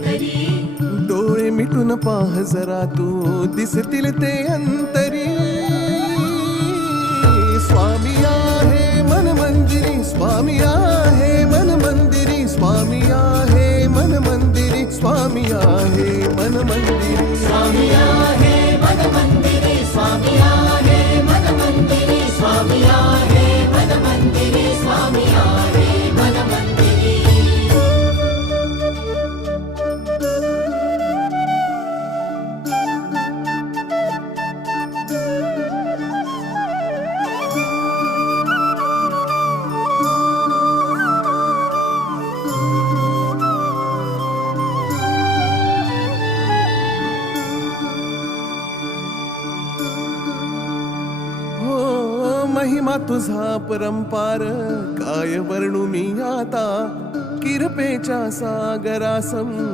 डोळे मिटून पाह जरा तू दिस ते अंतरी स्वामी आहे मन मंदिरी स्वामी आहे मन मंदिरी स्वामी आहे मन मंदिरी स्वामी आहे मन मंदिरी महिमा तुझा परंपार काय वर्णू मी आता किरपेच्या सागरासम